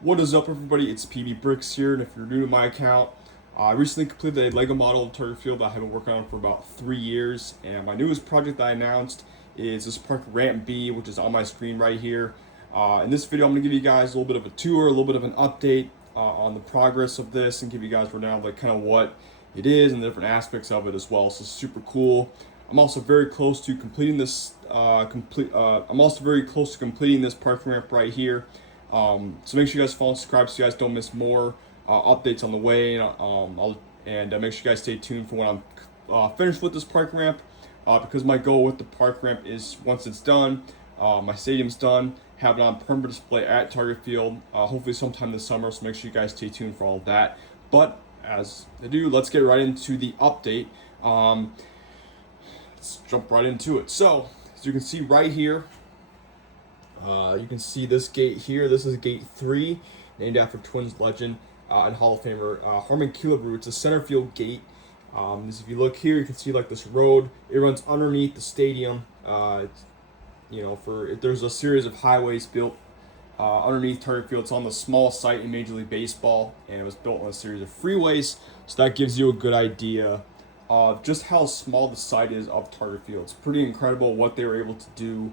What is up, everybody? It's PB Bricks here, and if you're new to my account, I recently completed a Lego model of Target Field that I have been working on for about 3 years, and my newest project that I announced is this Park Ramp B, which is on my screen right here. In this video, I'm going to give you guys a little bit of a tour, a little bit of an update on the progress of this, and give you guys a rundown of like kind of what it is and the different aspects of it as well. So it's super cool. I'm also very close to completing this. I'm also very close to completing this park ramp right here. So make sure you guys follow and subscribe so you guys don't miss more updates on the way. And make sure you guys stay tuned for when I'm finished with this park ramp. Because my goal with the park ramp is once it's done, my stadium's done, have it on permanent display at Target Field, hopefully sometime this summer. So make sure you guys stay tuned for all of that. But as I do, let's get right into the update. Let's jump right into it. So as you can see right here, you can see this gate here. This is gate 3, named after Twins legend and Hall of Famer Harmon Killebrew. It's a center field gate. If you look here, you can see like this road. It runs underneath the stadium. There's a series of highways built underneath Target Field. It's on the small site in Major League Baseball, and it was built on a series of freeways. So that gives you a good idea of just how small the site is of Target Field. It's pretty incredible what they were able to do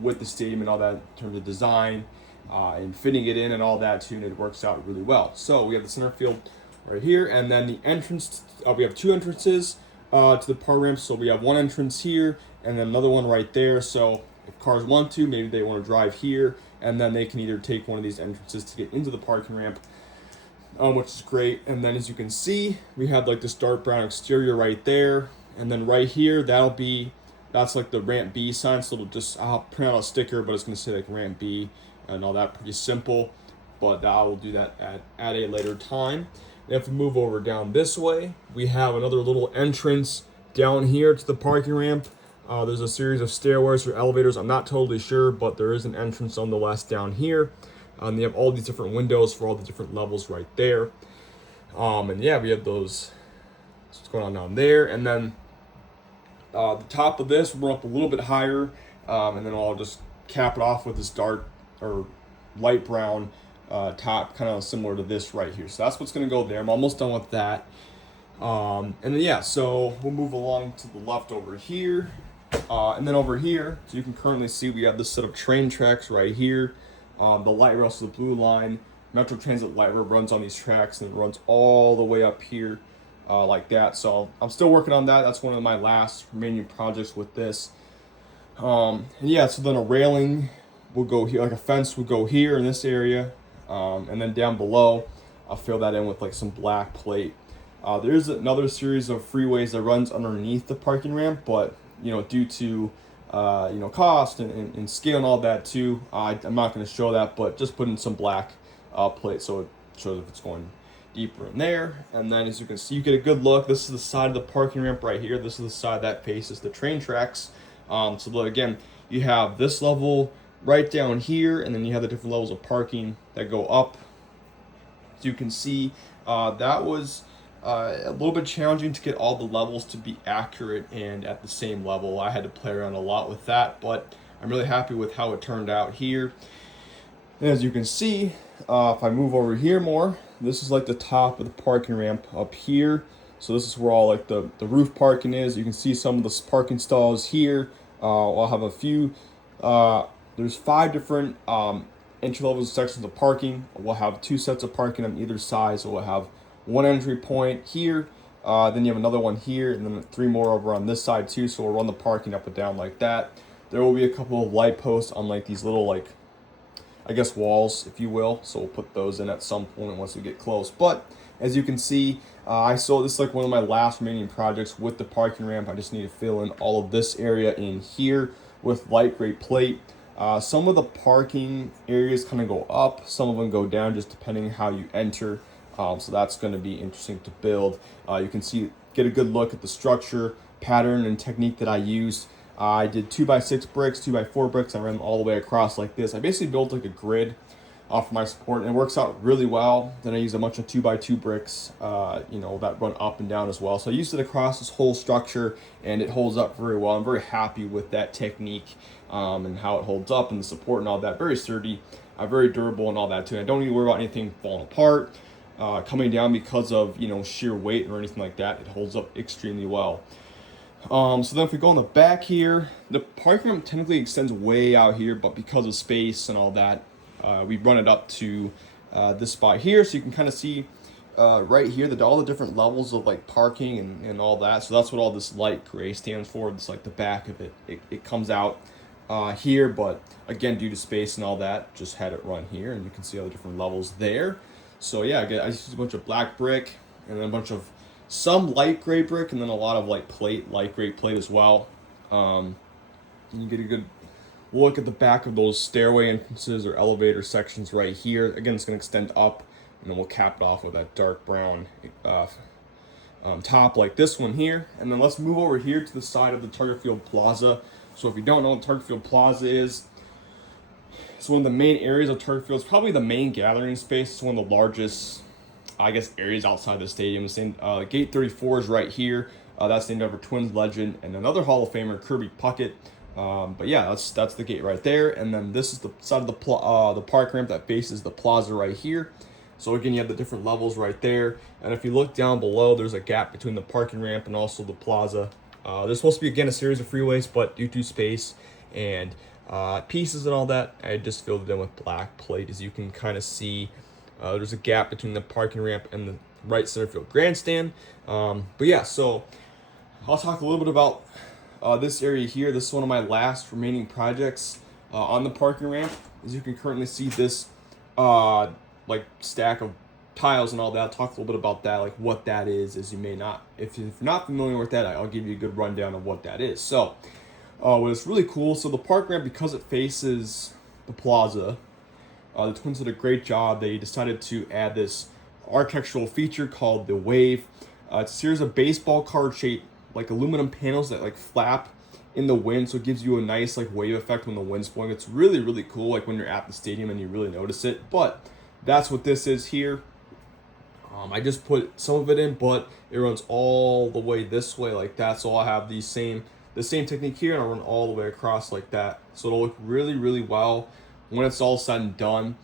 with the stadium and all that in terms of design and fitting it in and all that too, and it works out really well. So we have the center field right here, and then the entrance. We have 2 entrances to the park ramp. So we have one entrance here, and then another one right there. So if cars want to, maybe they want to drive here, and then they can either take one of these entrances to get into the parking ramp, which is great. And then as you can see, we have like this dark brown exterior right there, and then right here, that's like the ramp B sign. So I'll print out a sticker, but it's going to say like ramp B and all that. Pretty simple, but I will do that at a later time. And if we move over down this way, we have another little entrance down here to the parking ramp. There's a series of stairways or elevators. I'm not totally sure, but there is an entrance nonetheless down here. They have all these different windows for all the different levels right there. And yeah, we have those. That's what's going on down there. And then the top of this, we're up a little bit higher, and then I'll just cap it off with this dark or light brown top, kind of similar to this right here. So that's what's going to go there. I'm almost done with that. And then yeah, so we'll move along to the left over here, and then over here, so you can currently see we have this set of train tracks right here. The light rail, so the blue line, Metro Transit light rail runs on these tracks, and it runs all the way up here. Like that. So I'm still working on that. That's one of my last remaining projects with this. And yeah, so then a railing will go here, like a fence will go here in this area, and then down below, I'll fill that in with like some black plate. There's another series of freeways that runs underneath the parking ramp, but due to cost and scale and all that too, I'm not going to show that, but just put in some black plate so it shows if it's going deeper in there. And then as you can see, you get a good look. This is the side of the parking ramp right here. This is the side that faces the train tracks. So again, you have this level right down here, and then you have the different levels of parking that go up. As you can see, that was a little bit challenging to get all the levels to be accurate and at the same level. I had to play around a lot with that, but I'm really happy with how it turned out here. And as you can see, if I move over here more, this is like the top of the parking ramp up here. So this is where all like the roof parking is. You can see some of the parking stalls here. I'll have a few. There's 5 different entry-level sections of parking. We'll have 2 sets of parking on either side. So we'll have one entry point here. Then you have another one here, and then 3 more over on this side too. So we'll run the parking up and down like that. There will be a couple of light posts on like these little walls, if you will. So we'll put those in at some point once we get close. But as you can see, this is like one of my last remaining projects with the parking ramp. I just need to fill in all of this area in here with light gray plate. Some of the parking areas kind of go up, some of them go down, just depending how you enter. So that's going to be interesting to build. You can get a good look at the structure, pattern, and technique that I used. I did 2x6 bricks, 2x4 bricks. I ran them all the way across like this. I basically built like a grid for my support, and it works out really well. Then I use a bunch of 2x2 bricks, that run up and down as well. So I used it across this whole structure, and it holds up very well. I'm very happy with that technique, and how it holds up and the support and all that. Very sturdy, very durable and all that too. I don't need to worry about anything falling apart, coming down because of sheer weight or anything like that. It holds up extremely well. So then if we go on the back here, the parking ramp technically extends way out here, but because of space and all that, we run it up to this spot here, so you can kind of see right here all the different levels of like parking and all that. So that's what all this light gray stands for. It's like the back of it. It comes out here, but again, due to space and all that, just had it run here, and you can see all the different levels there. So yeah, I used a bunch of black brick and then a bunch of some light gray brick, and then a lot of light gray plate as well. And you get a good look at the back of those stairway entrances or elevator sections right here. Again, it's going to extend up, and then we'll cap it off with that dark brown top like this one here. And then let's move over here to the side of the Target Field Plaza. So if you don't know what Target Field Plaza is, it's one of the main areas of Target Field. It's probably the main gathering space. It's one of the largest, I guess, areas outside the stadium. Gate 34 is right here. That's named after Twins legend and another Hall of Famer, Kirby Puckett. But yeah, that's the gate right there. And then this is the side of the park ramp that faces the plaza right here. So again, you have the different levels right there. And if you look down below, there's a gap between the parking ramp and also the plaza. There's supposed to be, again, a series of freeways, but due to space and pieces and all that, I just filled it in with black plate. As you can kind of see, there's a gap between the parking ramp and the right center field grandstand. But yeah, so I'll talk a little bit about this area here. This is one of my last remaining projects on the parking ramp. As you can currently see, this like stack of tiles and all that. I'll talk a little bit about that, like what that is, as you may not, if you're not familiar with that, I'll give you a good rundown of what that is. So what is really cool, so the park ramp, because it faces the plaza, the Twins did a great job. They decided to add this architectural feature called the Wave. It's a series of baseball card shaped like aluminum panels that like flap in the wind, so it gives you a nice like wave effect when the wind's blowing. It's really, really cool, like when you're at the stadium and you really notice it. But that's what this is here. I just put some of it in, but it runs all the way this way like that. So I'll have the same technique here, and I'll run all the way across like that. So it'll look really, really well when it's all said and done.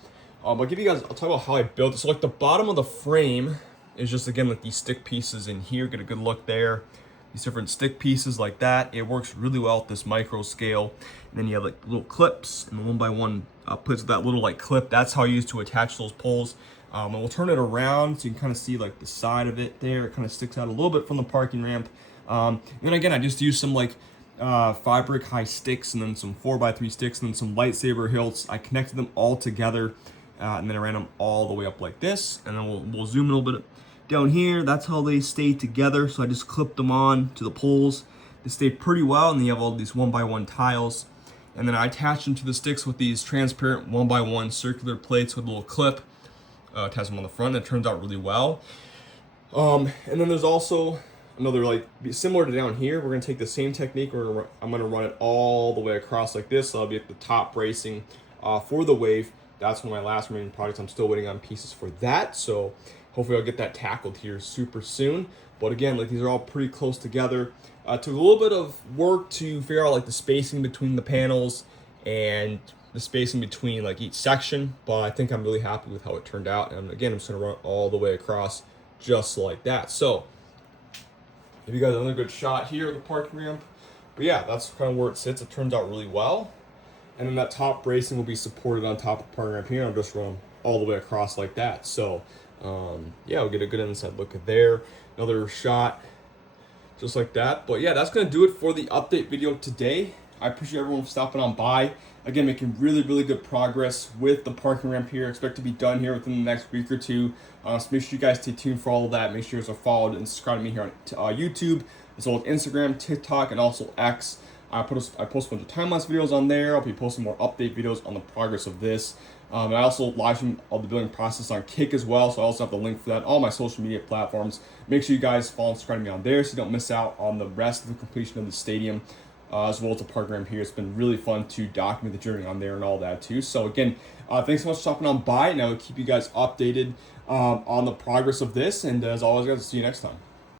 I'll talk about how I built it. So like the bottom of the frame is just, again, like these stick pieces in here. Get a good look there. These different stick pieces like that. It works really well at this micro scale. And then you have like little clips, and the 1x1 puts that little like clip. That's how I use to attach those poles. And we'll turn it around so you can kind of see like the side of it there. It kind of sticks out a little bit from the parking ramp. And then again, I just use some like 5 brick high sticks, and then some 4x3 sticks, and then some lightsaber hilts. I connected them all together, and then I ran them all the way up like this. And then we'll zoom in a little bit down here. That's how they stay together. So I just clipped them on to the poles. They stay pretty well, and then you have all these 1x1 tiles. And then I attach them to the sticks with these transparent 1x1 circular plates with a little clip. Attach them on the front. That turns out really well. And then there's also another, like, similar to down here. We're gonna take the same technique. I'm gonna run it all the way across like this. So I'll be at the top bracing for the Wave. That's one of my last remaining projects. I'm still waiting on pieces for that. So hopefully I'll get that tackled here super soon. But again, like, these are all pretty close together. Took a little bit of work to figure out like the spacing between the panels and the spacing between like each section, but I think I'm really happy with how it turned out. And again, I'm just gonna run all the way across just like that. So if you guys another good shot here of the parking ramp. But yeah, that's kind of where it sits. It turns out really well. And then that top bracing will be supported on top of the parking ramp here. I'll just run all the way across like that. So yeah, we'll get a good inside look at there. Another shot just like that. But yeah, that's gonna do it for the update video today. I appreciate everyone for stopping on by. Again, making really, really good progress with the parking ramp here. Expect to be done here within the next week or two. So make sure you guys stay tuned for all of that. Make sure you guys are followed and subscribed to me here on YouTube, as well as Instagram, TikTok, and also X. I post a bunch of time-lapse videos on there. I'll be posting more update videos on the progress of this. And I also live stream all the building process on Kick as well, so I also have the link for that on all my social media platforms. Make sure you guys follow and subscribe to me on there so you don't miss out on the rest of the completion of the stadium. as well as the program here. It's been really fun to document the journey on there and all that too. So again, thanks so much for stopping on by, and I will keep you guys updated on the progress of this. And as always, guys, see you next time.